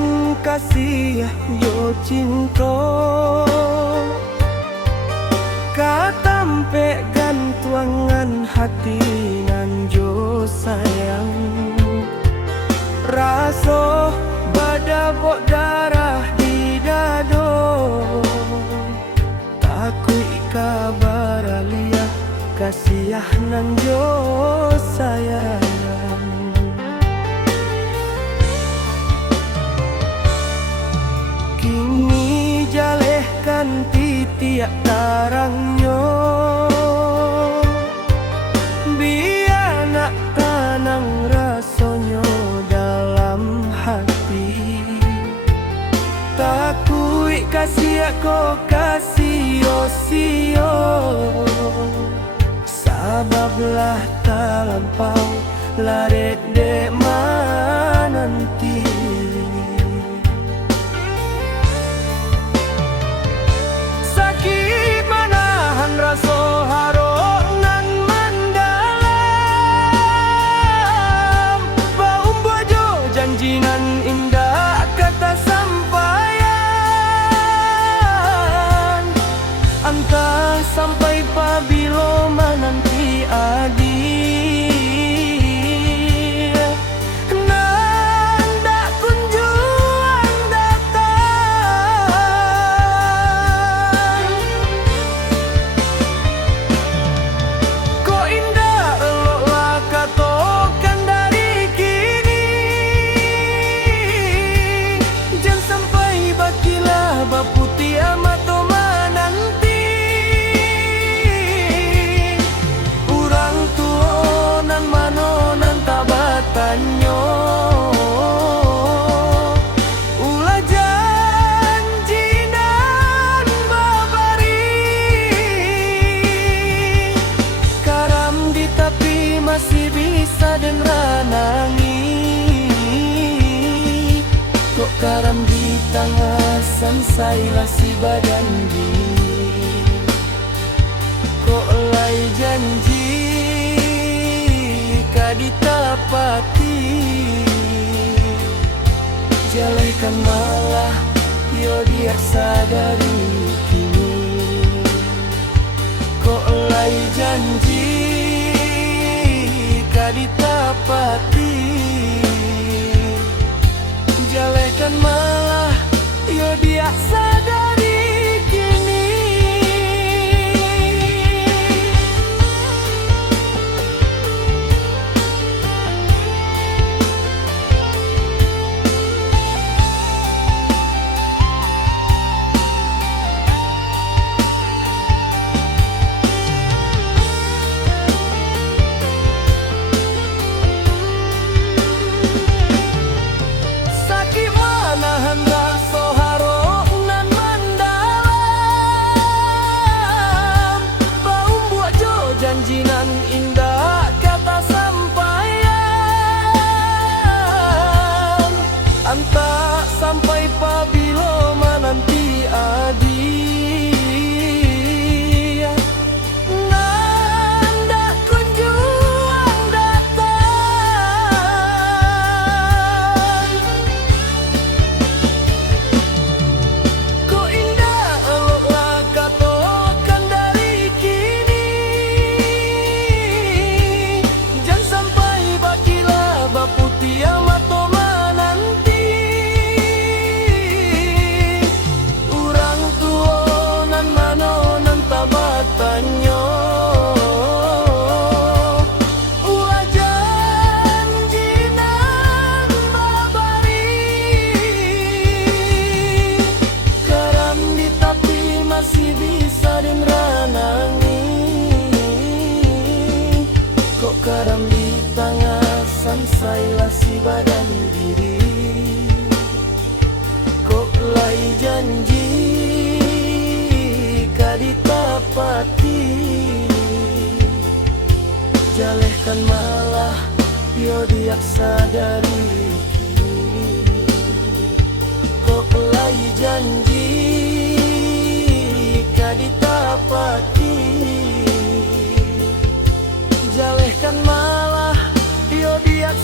nan kasih yo cinta katampe gantuangan hati nan jo sayang raso badabok darah di dado takui kabar alia kasih nan jo sayang kini jalehkan titiak tarangnya biar nak tenang rasanya dalam hati takui kasih aku kasih sio sabablah talampau laret dek mananti sakit manahan raso harok nan mendalam baum bojo janji nan indah kata sampaian entah sampai pabilo menanti adi nanda kunjungan datang kok indah eloklah katokan dari kini jangan sampai bakilah baputi amat tanyo ulah janji dan babari karam di tapi masih bisa dan ranangi kok karam di tangan sansailah si badan di kok lai janji ditapati jalaikan malah yo dia sadari kini kok lai janji ditapati jalaikan malah yo dia sadari kini janjinan indah kata sampaian entah sampai pabilo menanti adi nanda kunjungan datang ku indah eloklah katokan dari kini baputi amat menanti urang tua nan mano nan tabatanyo ulah janji nan babari karam di tapi masih bisa den ranangi kok karam di tangan sansailah si badan diri kok lai janji ditapati jalehkan malah yo diak sadari kini kok lai janji ditapati jalehkan malah yo diak